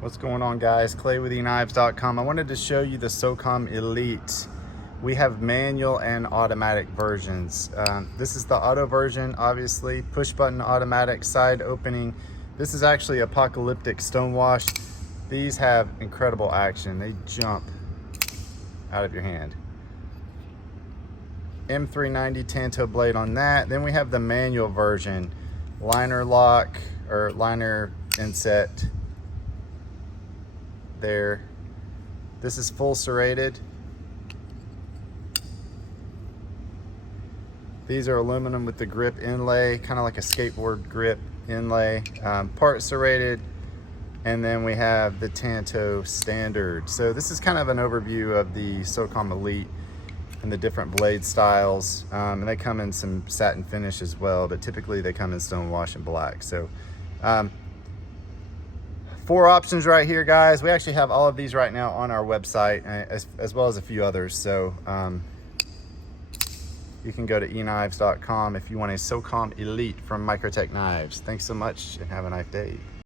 What's going on, guys? Clay with eknives.com. I wanted to show you the Socom Elite. We have manual and automatic versions. This is the auto version, obviously. Push button automatic side opening. This is actually apocalyptic stonewash. These have incredible action. They jump out of your hand. M390 tanto blade on that. Then we have the manual version. Liner lock or liner inset there. This is full serrated. These are aluminum with the grip inlay, kind of like a skateboard grip inlay. Part serrated, and then we have the tanto standard. So this is kind of an overview of the Socom Elite and the different blade styles. And they come in some satin finish as well, but typically they come in stonewash and black. So 4 options right here, guys. We actually have all of these right now on our website, as well as a few others. So you can go to eknives.com if you want a Socom Elite from Microtech Knives. Thanks so much and have a nice day.